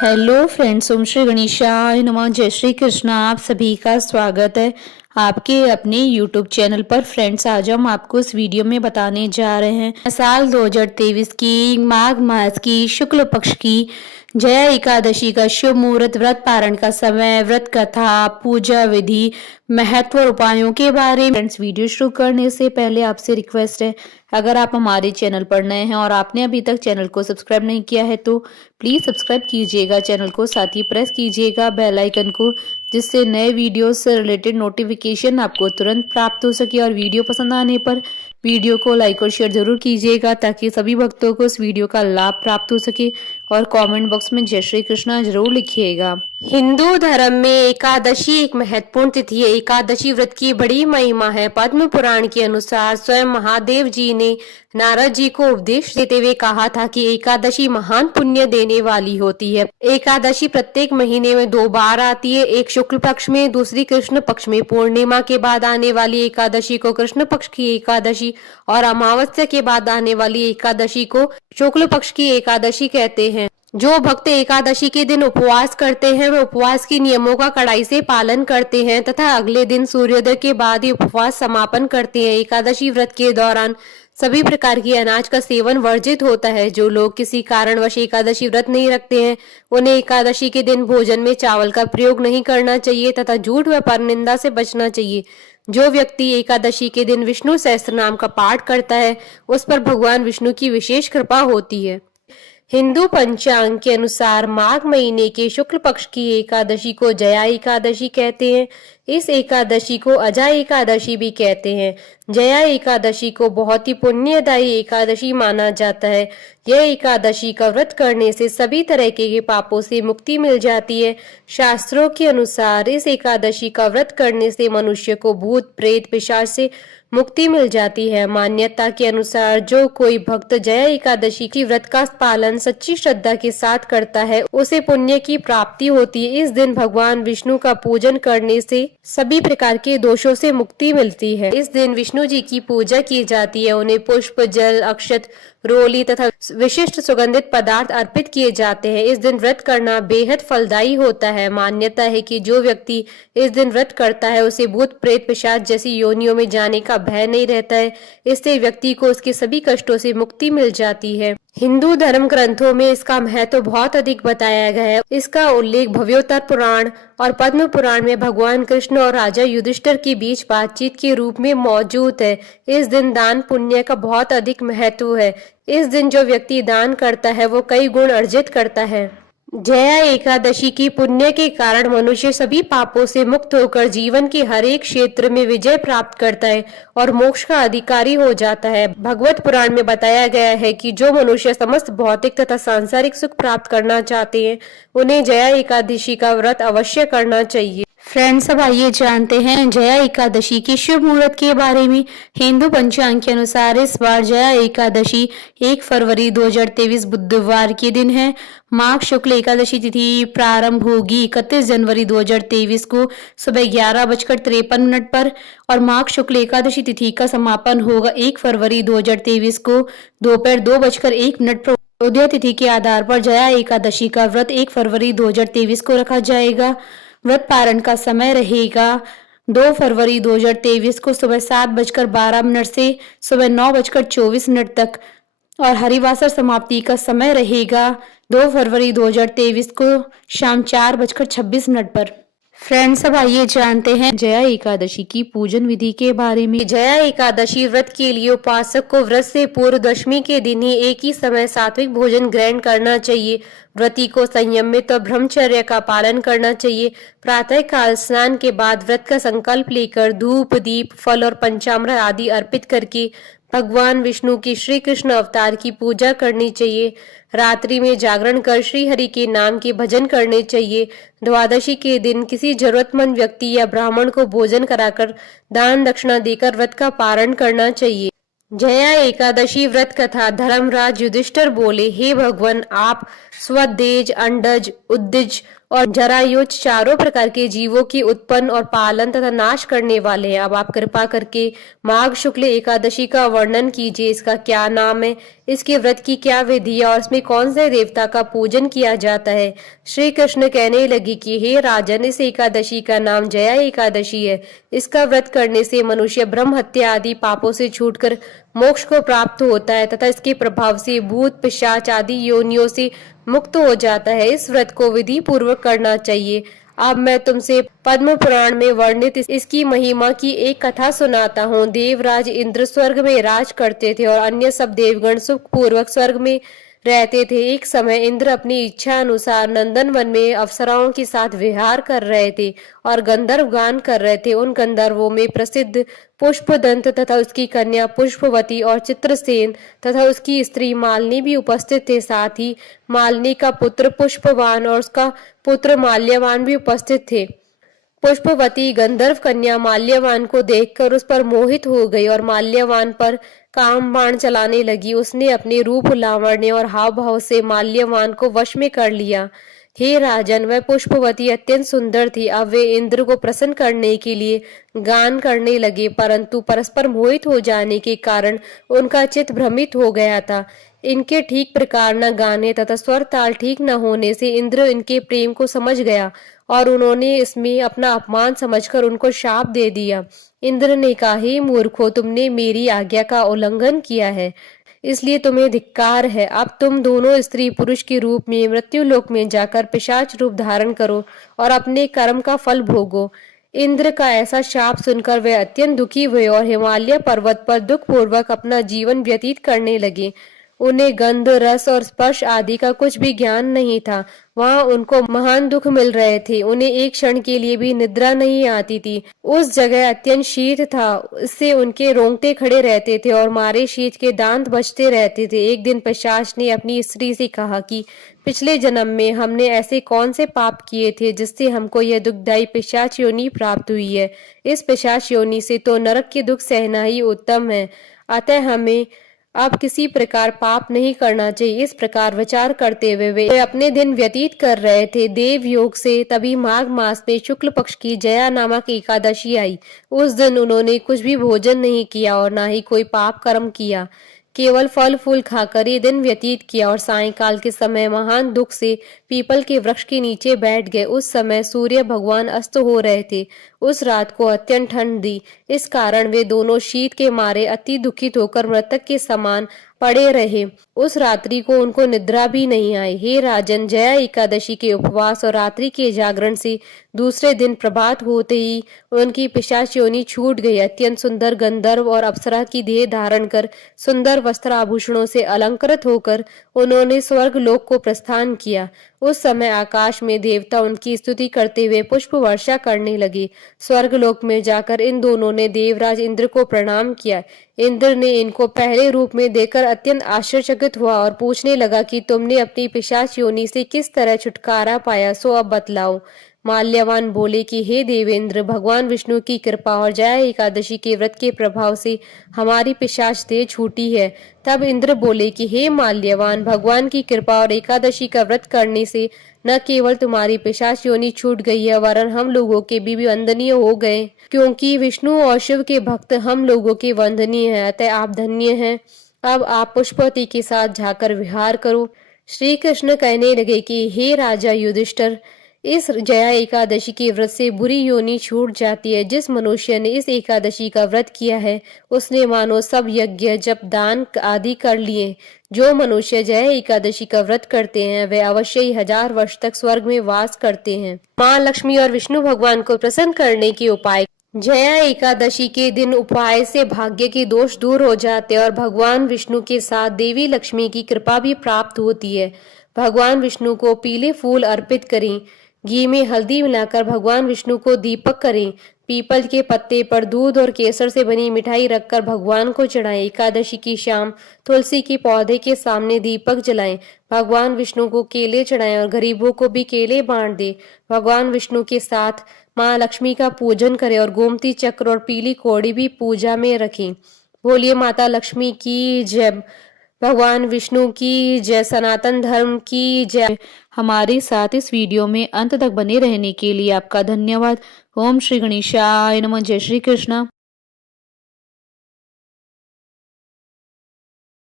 Hello friends, ओम श्री गणेशाय नमः। जय श्री कृष्णा। आप सभी का स्वागत है आपके अपने यूट्यूब चैनल पर। फ्रेंड्स, आज हम आपको इस वीडियो में बताने जा रहे हैं साल 2023 की माघ मास की शुक्ल पक्ष की जया एकादशी का शुभ मुहूर्त, व्रत पारण का समय, व्रत कथा, पूजा विधि, महत्व और उपायों के बारे में। फ्रेंड्स, वीडियो शुरू करने से पहले आपसे रिक्वेस्ट है, अगर आप हमारे चैनल पर नए हैं और आपने अभी तक चैनल को सब्सक्राइब नहीं किया है तो प्लीज सब्सक्राइब कीजिएगा चैनल को, साथ ही प्रेस कीजिएगा बेल आइकन को, जिससे नए वीडियो से रिलेटेड नोटिफिकेशन आपको तुरंत प्राप्त हो सके। और वीडियो पसंद आने पर वीडियो को लाइक और शेयर जरूर कीजिएगा ताकि सभी भक्तों को इस वीडियो का लाभ प्राप्त हो सके। और कमेंट बॉक्स में जय श्री कृष्णा जरूर लिखिएगा। हिंदू धर्म में एकादशी एक महत्वपूर्ण तिथि है। एकादशी व्रत की बड़ी महिमा है। पद्म पुराण के अनुसार स्वयं महादेव जी ने नारद जी को उपदेश देते हुए कहा था कि एकादशी महान पुण्य देने वाली होती है। एकादशी प्रत्येक महीने में 2 बार आती है, एक शुक्ल पक्ष में, दूसरी कृष्ण पक्ष में। पूर्णिमा के बाद आने वाली एकादशी को कृष्ण पक्ष की एकादशी और अमावस्या के बाद आने वाली एकादशी को शुक्ल पक्ष की एकादशी कहते हैं। जो भक्त एकादशी के दिन उपवास करते हैं वे उपवास के नियमों का कड़ाई से पालन करते हैं तथा अगले दिन सूर्योदय के बाद ही उपवास समापन करते हैं। एकादशी व्रत के दौरान सभी प्रकार की अनाज का सेवन वर्जित होता है। जो लोग किसी कारणवश एकादशी व्रत नहीं रखते हैं उन्हें एकादशी के दिन भोजन में चावल का प्रयोग नहीं करना चाहिए तथा झूठ व परनिंदा से बचना चाहिए। जो व्यक्ति एकादशी के दिन विष्णु सहस्त्र नाम का पाठ करता है उस पर भगवान विष्णु की विशेष कृपा होती है। हिंदू पंचांग के अनुसार माघ महीने के शुक्ल पक्ष की एकादशी को जया एकादशी कहते हैं। इस एकादशी को अजा एकादशी भी कहते हैं। जया एकादशी को बहुत ही पुण्यदायी एकादशी माना जाता है। यह एकादशी का व्रत करने से सभी तरह के पापों से मुक्ति मिल जाती है। शास्त्रों के अनुसार इस एकादशी का व्रत करने से मनुष्य को भूत प्रेत पिशाच से मुक्ति मिल जाती है। मान्यता के अनुसार जो कोई भक्त जया एकादशी की व्रत का पालन सच्ची श्रद्धा के साथ करता है उसे पुण्य की प्राप्ति होती है। इस दिन भगवान विष्णु का पूजन करने से सभी प्रकार के दोषों से मुक्ति मिलती है। इस दिन विष्णु जी की पूजा की जाती है। उन्हें पुष्प, जल, अक्षत, रोली तथा विशिष्ट सुगंधित पदार्थ अर्पित किए जाते हैं। इस दिन व्रत करना बेहद फलदायी होता है। मान्यता है कि जो व्यक्ति इस दिन व्रत करता है उसे भूत प्रेत पिशाच जैसी योनियों में जाने का भय नहीं रहता है। इससे व्यक्ति को उसके सभी कष्टों से मुक्ति मिल जाती है। हिंदू धर्म ग्रंथों में इसका महत्व बहुत अधिक बताया गया है। इसका उल्लेख भव्योत्तर पुराण और पद्म पुराण में भगवान कृष्ण और राजा युधिष्ठिर के बीच बातचीत के रूप में मौजूद है। इस दिन दान पुण्य का बहुत अधिक महत्व है। इस दिन जो व्यक्ति दान करता है वो कई गुण अर्जित करता है। जया एकादशी की पुण्य के कारण मनुष्य सभी पापों से मुक्त होकर जीवन के हर एक क्षेत्र में विजय प्राप्त करता है और मोक्ष का अधिकारी हो जाता है। भगवत पुराण में बताया गया है कि जो मनुष्य समस्त भौतिक तथा सांसारिक सुख प्राप्त करना चाहते हैं उन्हें जया एकादशी का व्रत अवश्य करना चाहिए। फ्रेंड्स, अब आइए जानते हैं जया एकादशी के शुभ मुहूर्त के बारे में। हिंदू पंचांग के अनुसार इस बार जया एकादशी 1 फरवरी 2023 बुधवार के दिन है। माघ शुक्ल एकादशी तिथि प्रारंभ होगी 31 जनवरी 2023 को सुबह 11:53 पर और माघ शुक्ल एकादशी तिथि का समापन होगा 1 फरवरी 2023 को दोपहर 2:01 पर। उदय तिथि के आधार पर जया एकादशी का व्रत 1 फरवरी 2023 को रखा जाएगा। व्रत पारण का समय रहेगा 2 फरवरी 2023 को सुबह 7:12 से सुबह 9:24 तक और हरिवासर समाप्ति का समय रहेगा 2 फरवरी 2023 को शाम 4:26 पर। फ्रेंड्स, अब आइए जानते हैं जया एकादशी की पूजन विधि के बारे में। जया एकादशी व्रत के लिए उपासक को व्रत से पूर्व दशमी के दिन ही एक ही समय सात्विक भोजन ग्रहण करना चाहिए। व्रती को संयमित और ब्रह्मचर्य का पालन करना चाहिए। प्रातः काल स्नान के बाद व्रत का संकल्प लेकर धूप, दीप, फल और पंचामृत आदि अर्पित करके भगवान विष्णु की श्री कृष्ण अवतार की पूजा करनी चाहिए। रात्रि में जागरण कर श्री हरि के नाम के भजन करने चाहिए। द्वादशी के दिन किसी जरूरतमंद व्यक्ति या ब्राह्मण को भोजन कराकर दान दक्षिणा देकर व्रत का पारण करना चाहिए। जया एकादशी व्रत कथा। धर्मराज युधिष्ठिर बोले, हे भगवान, आप स्वदेज, अंडज, उद्दिज और जरायुज चारों प्रकार के जीवों की उत्पन्न और पालन तथा नाश करने वाले हैं। अब आप कृपा करके माघ शुक्ल एकादशी का वर्णन कीजिए। इसका क्या नाम है, इसके व्रत की क्या विधि है और इसमें कौन से देवता का पूजन किया जाता है। श्री कृष्ण कहने लगे कि हे राजन, इस एकादशी का नाम जया एकादशी है। इसका व्रत करने से मनुष्य ब्रह्म हत्या आदि पापों से छूटकर मोक्ष को प्राप्त होता है तथा इसके प्रभाव से भूत पिशाच आदि योनियों से मुक्त हो जाता है। इस व्रत को विधि पूर्वक करना चाहिए। अब मैं तुमसे पद्म पुराण में वर्णित इसकी महिमा की एक कथा सुनाता हूँ। देवराज इंद्र स्वर्ग में राज करते थे और अन्य सब देवगण सुख पूर्वक स्वर्ग में रहते थे। एक समय इंद्र अपनी इच्छा अनुसार नंदन वन में अप्सराओं के साथ विहार कर रहे थे और गंधर्व गान कर रहे थे। उन गंधर्वों में प्रसिद्ध पुष्पदंत तथा उसकी कन्या पुष्पवती और चित्रसेन तथा उसकी स्त्री मालिनी भी उपस्थित थे। साथ ही मालिनी का पुत्र पुष्पवान और उसका पुत्र माल्यवान भी उपस्थित थे। पुष्पवती गंधर्व कन्या माल्यवान को देखकर उस पर मोहित हो गई और माल्यवान पर काम बाण चलाने लगी। उसने अपने रूप लावण्य और हाव भाव से माल्यवान को वश में कर लिया। हे राजन, वह पुष्पवती अत्यंत सुंदर थी। अब वे इंद्र को प्रसन्न करने के लिए गान करने लगे, परंतु परस्पर मोहित हो जाने के कारण उनका चित्त भ्रमित हो गया था। इनके ठीक प्रकार न गाने तथा स्वर ताल ठीक न होने से इंद्र इनके प्रेम को समझ गया और उन्होंने इसमें अपना अपमान समझकर उनको शाप दे दिया। इंद्र ने कहा, हे मूर्खो, तुमने मेरी आज्ञा का उल्लंघन किया है, इसलिए तुम्हें धिक्कार है। अब तुम दोनों स्त्री पुरुष के रूप में मृत्यु लोक में जाकर पिशाच रूप धारण करो और अपने कर्म का फल भोगो। इंद्र का ऐसा शाप सुनकर वे अत्यंत दुखी हुए और हिमालय पर्वत पर दुख पूर्वक अपना जीवन व्यतीत करने लगे। उन्हें गंध, रस और स्पर्श आदि का कुछ भी ज्ञान नहीं था। वहां उनको महान दुख मिल रहे थे। उन्हें एक क्षण के लिए भी निद्रा नहीं आती थी। उस जगह अत्यंत शीत था, इससे उनके रोंगटे खड़े रहते थे और मारे शीत के दांत बजते रहते थे। एक दिन पिशाच ने अपनी स्त्री से कहा कि पिछले जन्म में हमने ऐसे कौन से पाप किए थे जिससे हमको यह दुखदायी पिशाच योनि प्राप्त हुई है। इस पिशाच योनि से तो नरक के दुख सहना ही उत्तम है, अतः हमें अब किसी प्रकार पाप नहीं करना चाहिए। इस प्रकार विचार करते हुए वे अपने दिन व्यतीत कर रहे थे। देव योग से तभी माघ मास में शुक्ल पक्ष की जया नामक एकादशी आई। उस दिन उन्होंने कुछ भी भोजन नहीं किया और ना ही कोई पाप कर्म किया, केवल फल फूल खाकर ये दिन व्यतीत किया और सायंकाल के समय महान दुख से पीपल के वृक्ष के नीचे बैठ गए। उस समय सूर्य भगवान अस्त हो रहे थे। उस रात को अत्यंत ठंड थी, इस कारण वे दोनों शीत के मारे अति दुखित होकर मृतक के समान पड़े रहे। उस रात्रि को उनको निद्रा भी नहीं आई। हे राजन, जया एकादशी के उपवास और रात्रि के जागरण से दूसरे दिन प्रभात होते ही उनकी पिशाच योनि छूट गई। अत्यंत सुंदर गंधर्व और अप्सरा की देह धारण कर सुंदर वस्त्र आभूषणों से अलंकृत होकर उन्होंने स्वर्ग लोक को प्रस्थान किया। उस समय आकाश में देवता उनकी स्तुति करते हुए पुष्प वर्षा करने लगे। स्वर्ग लोक में जाकर इन दोनों ने देवराज इंद्र को प्रणाम किया। इंद्र ने इनको पहले रूप में देखकर अत्यंत आश्चर्यचकित हुआ और पूछने लगा कि तुमने अपनी पिशाच योनि से किस तरह छुटकारा पाया, सो अब बतलाओ। माल्यवान बोले कि हे देवेंद्र, भगवान विष्णु की कृपा और जया एकादशी के व्रत के प्रभाव से हमारी पिशाच देह छूटी है। तब इंद्र बोले कि हे माल्यवान, भगवान की कृपा और एकादशी का व्रत करने से न केवल तुम्हारी पिशाच योनि छूट गई है, वरन हम लोगों के भी वंदनीय हो गए, क्योंकि विष्णु और शिव के भक्त हम लोगों के वंदनीय हैं, अतः आप धन्य हैं। अब आप पुष्पवती के साथ जाकर विहार करो। श्री कृष्ण कहने लगे कि हे राजा युधिष्ठिर, इस जया एकादशी के व्रत से बुरी योनि छूट जाती है। जिस मनुष्य ने इस एकादशी का व्रत किया है उसने मानो सब यज्ञ जप दान आदि कर लिए। जो मनुष्य जया एकादशी का व्रत करते हैं वे अवश्य ही 1000 वर्ष तक स्वर्ग में वास करते हैं। माँ लक्ष्मी और विष्णु भगवान को प्रसन्न करने के उपाय। जया एकादशी के दिन उपाय से भाग्य के दोष दूर हो जाते हैं और भगवान विष्णु के साथ देवी लक्ष्मी की कृपा भी प्राप्त होती है। भगवान विष्णु को पीले फूल अर्पित करें। घी में हल्दी मिलाकर भगवान विष्णु को दीपक करें। पीपल के पत्ते पर दूध और केसर से बनी मिठाई रखकर भगवान को चढ़ाएं। एकादशी की शाम तुलसी के पौधे के सामने दीपक जलाएं। भगवान विष्णु को केले चढ़ाएं और गरीबों को भी केले बांट दें। भगवान विष्णु के साथ माँ लक्ष्मी का पूजन करें और गोमती चक्र और पीली कौड़ी भी पूजा में रखें। बोलिए माता लक्ष्मी की जय। भगवान विष्णु की जय, सनातन धर्म की जय। हमारे साथ इस वीडियो में अंत तक बने रहने के लिए आपका धन्यवाद। ओम श्री गणेशाय नमः। जय श्री कृष्ण।